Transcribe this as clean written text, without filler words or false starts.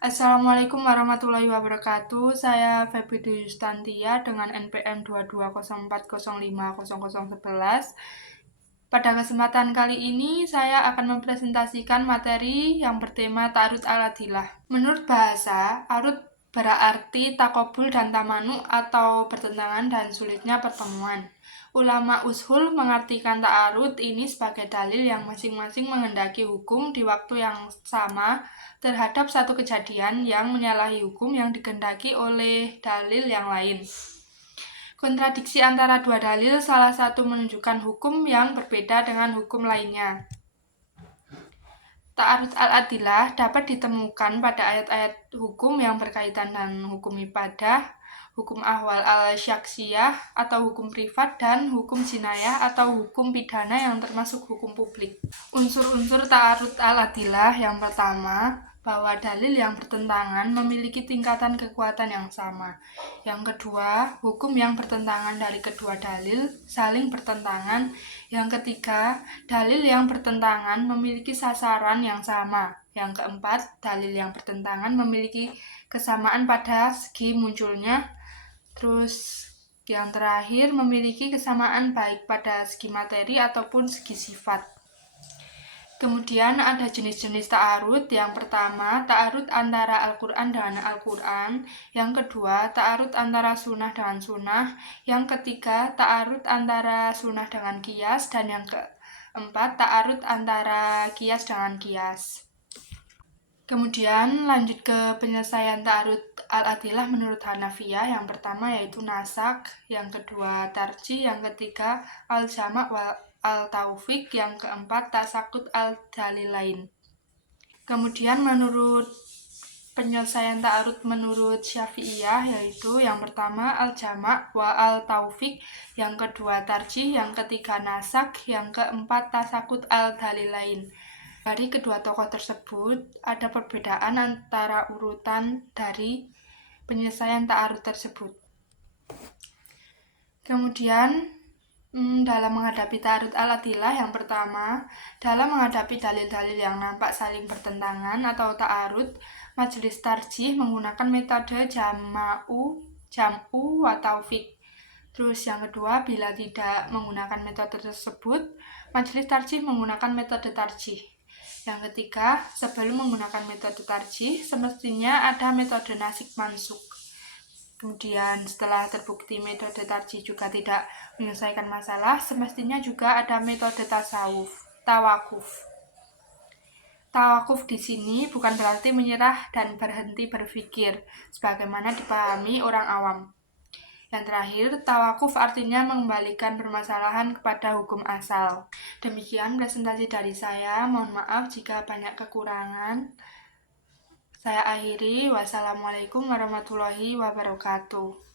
Assalamualaikum warahmatullahi wabarakatuh. Saya Feby Dwi Yustantia dengan NPM 2204050011. Pada kesempatan kali ini saya akan mempresentasikan materi yang bertema ta'arud al-adilah. Menurut bahasa, arud berarti takobul dan tamanu atau bertentangan dan sulitnya pertemuan. Ulama ushul mengartikan ta'arud ini sebagai dalil yang masing-masing menghendaki hukum di waktu yang sama terhadap satu kejadian yang menyalahi hukum yang dikehendaki oleh dalil yang lain. Kontradiksi antara dua dalil salah satu menunjukkan hukum yang berbeda dengan hukum lainnya. Ta'arud al-adilah dapat ditemukan pada ayat-ayat hukum yang berkaitan dengan hukum ibadah, hukum ahwal al-syaksiyah atau hukum privat, dan hukum jinayah atau hukum pidana yang termasuk hukum publik. Unsur-unsur ta'arud al-adilah yang pertama, bahwa dalil yang bertentangan memiliki tingkatan kekuatan yang sama. Yang kedua, hukum yang bertentangan dari kedua dalil saling bertentangan. Yang ketiga, dalil yang bertentangan memiliki sasaran yang sama. Yang keempat, dalil yang bertentangan memiliki kesamaan pada segi munculnya. Terus yang terakhir, memiliki kesamaan baik pada segi materi ataupun segi sifat. Kemudian ada jenis-jenis ta'arud. Yang pertama, ta'arud antara Al-Quran dengan Al-Quran. Yang kedua, ta'arud antara sunnah dengan sunnah. Yang ketiga, ta'arud antara sunnah dengan qiyas. Dan yang keempat, ta'arud antara qiyas dengan qiyas. Kemudian lanjut ke penyelesaian ta'arud al-adilah menurut Hanafiyah. Yang pertama yaitu nasak, yang kedua tarjih, yang ketiga al-jama' al-taufiq, yang keempat tasakut al-dalilain. Kemudian menurut penyelesaian ta'arud menurut Syafi'iyah yaitu yang pertama al-jama' wa al-taufiq, yang kedua tarjih, yang ketiga nasak, yang keempat tasakut al-dalilain. Dari kedua tokoh tersebut ada perbedaan antara urutan dari penyelesaian ta'arud tersebut. Kemudian dalam menghadapi ta'arud al-adilah, yang pertama, dalam menghadapi dalil-dalil yang nampak saling bertentangan atau ta'arud, majelis tarjih menggunakan metode jam'u wa taufiq. Terus yang kedua, bila tidak menggunakan metode tersebut, majelis tarjih menggunakan metode tarjih. Yang ketiga, sebelum menggunakan metode tarjih, semestinya ada metode nasik mansuk. Kemudian setelah terbukti metode tarjih juga tidak menyelesaikan masalah, semestinya juga ada metode tawakuf. Tawakuf di sini bukan berarti menyerah dan berhenti berpikir, sebagaimana dipahami orang awam. Yang terakhir, tawakuf artinya mengembalikan permasalahan kepada hukum asal. Demikian presentasi dari saya, mohon maaf jika banyak kekurangan. Saya akhiri, wassalamualaikum warahmatullahi wabarakatuh.